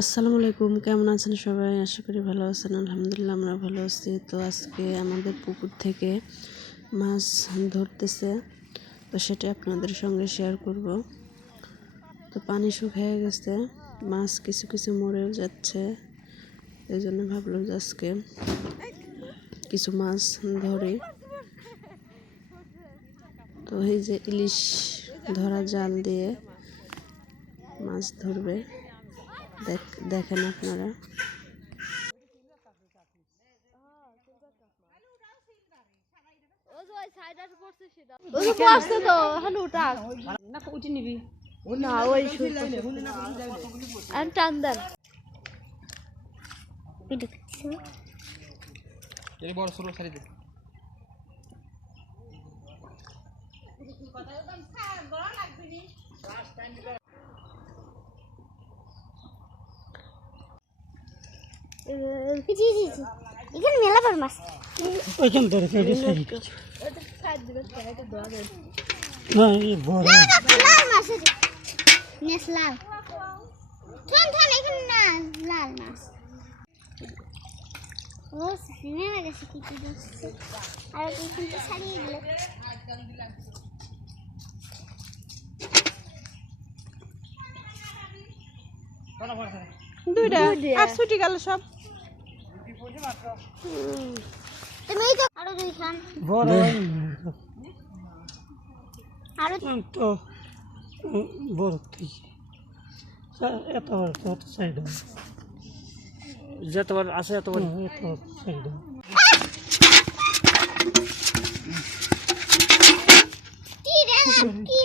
আসসালামু আলাইকুম, কেমন আছেন সবাই? আশা করি ভালো আছেন। আলহামদুলিল্লাহ আমরা ভালো আছি। তো আজকে আমাদের পুকুর থেকে মাছ ধরতেছে, তো সেটা আপনাদের সঙ্গে শেয়ার করব। তো পানি শুকিয়ে গেছে, মাছ কিছু কিছু মরেও যাচ্ছে, এই জন্য ভাবলাম যে আজকে কিছু মাছ ধরি। তো এই যে ইলিশ ধরা জাল দিয়ে মাছ ধরবে, দেখেন আপনারা। এখানে মেলাবার মাছ ওইখান ধরে লাল মাছ নেস লাল থন থন এখানে না লাল মাছ ও সিনেমা গেছে কি কি দিচ্ছে আর এখান থেকে ছাড়িয়ে দিল দুইটা আর ছুটি গেল সব। তুমি তো আরো দুই খান আরো তো বড় থেকে এতবার তো সাইড যতবার আসে এতবার এত সাইড কি রে কি